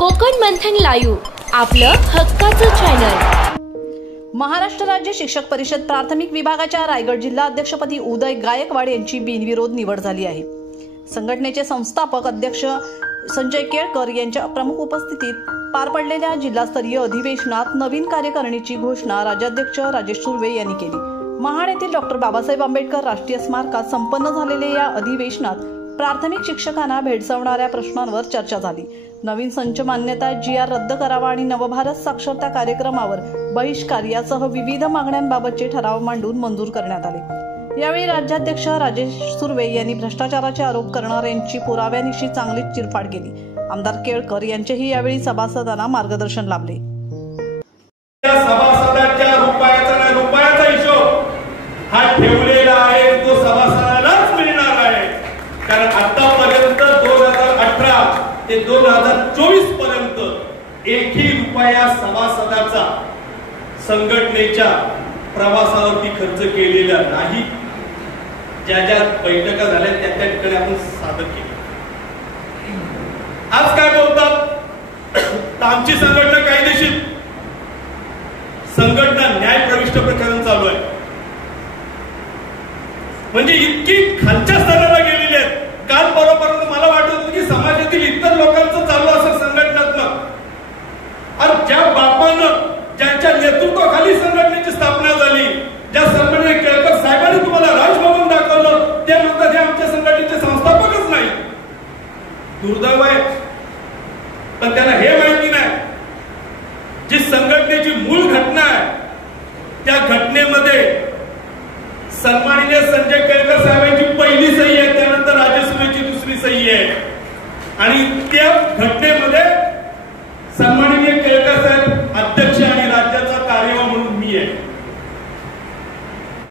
कोकण मंथन live आपलं हक्काचं channel. Maharashtra राज्य शिक्षक परिषद प्राथमिक विभागाच्या रायगड जिल्हा अध्यक्षपदी उदय गायकवाड यांची बिनविरोध निवड झाली आहे। संघटनेचे संस्थापक अध्यक्ष संजय केळकर यांच्या प्रमुख उपस्थितीत पार पडलेल्या जिल्हास्तरीय अधिवेशनात नवीन कार्यकारिणीची घोषणा राज्याध्यक्ष राजेश सुर्वे यांनी केली। महाड येथील डॉक्टर बाबासाहेब आंबेडकर राष्ट्रीय स्मारकात संपन्न झालेल्या या अधिवेशनात प्राथमिक शिक्षकांना भेडसावणाऱ्या प्रश्नांवर चर्चा झाली। नवीन संच मान्यता GR रद्द करावा आणि नवभारत साक्षरता कार्यक्रमावर बहिष्कार यासह विविध मागण्यांबाबतचे ठराव मांडून मंजूर करण्यात आले। यावेळी राज्याध्यक्ष राजेश सुर्वे यांनी भ्रष्टाचाराचे आरोप करणाऱ्यांची पुराव्यानिशी चांगलीच चिरफाड केली। आमदार केळकर यांचेही यावेळी सभासदांना मार्गदर्शन लाभले। सभासदांच्या रुपयाचा हिशोब हा ठेवलेला आहे, तो सभासदांनाच मिळणार आहे। कारण आतापर्यंत 2018 ते 2024 पर्यंत एकही रुपया सभासदाचा संघटनेच्या प्रवासावरती खर्च केलेला नाही। ज्या ज्या बैठका झाल्या त्या त्या ठिकाणी आपण सादर केले। आज काय बोलतात, आमची संघटना कायदेशीर संघटना न्याय प्रविष्ट प्रकरण चालू आहे, म्हणजे इतकी खालच्या स्तराला गेलेली आहे। काल परवापर्यंत मला वाटत होतं की समाजातील इतर लोकांचं चालू असेल संघटनात्मक, आणि ज्या बापानं ज्यांच्या नेतृत्वाखाली संघटनेची स्थापना झाली, ज्या संघटने केळकर साहेबांनी तुम्हाला राजभवन दाखवलं, ते म्हणतात हे आमच्या संघटनेचे संस्थापकच नाही। दुर्दैव आहे, पण त्यांना हे माहिती नाही जी संघटनेची मूळ घटना आहे त्या घटनेमध्ये सन्माननीय संजय केळकर साहेबांची पहिली सही आहे, त्यानंतर राजेश सुर्वेची दुसरी सही आहे, आणि त्या घटनेमध्ये